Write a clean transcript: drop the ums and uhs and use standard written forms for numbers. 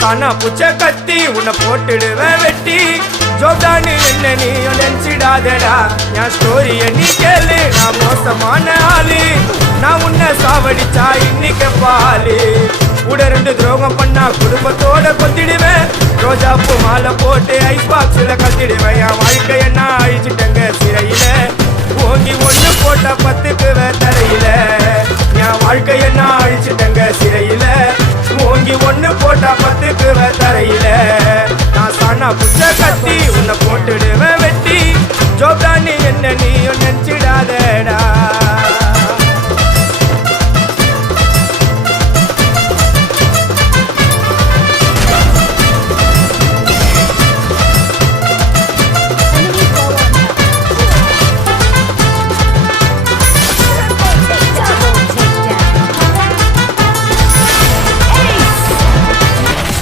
சானா புச்ச கத்தி உன்னை போட்டுடுவேன் வெட்டி ஜோதானு என்ன நீ நினைச்சிடாதடா என் ஸ்டோரிய நீ கேளு நான் மோசமான ஆளு நான் உன்னை சாவடிச்சா இன்னைக்கு பாலு கூட 2 துரோகம் பண்ணா குடும்பத்தோட கொத்திடுவேன் ரோஜாப்பூ மாலை போட்டு ஐஸ் பாக்ஸ்ல கத்திடுவேன் என் வாழ்க்கைய நான் அழிச்சிட்டங்க சிறையில ஓங்கி 1 போட்ட 10க்கு தரையில என் வாழ்க்கைய நான் அழிச்சிட்டங்க சிறையில ஓங்கி 1 போட்டா 10க்கு தரையில நான் சானா புச்ச கத்தி உன்னை போட்டுடுவேன் வெட்டி ஜோப்தானி என்ன நீயும் நினைச்சிடாதடா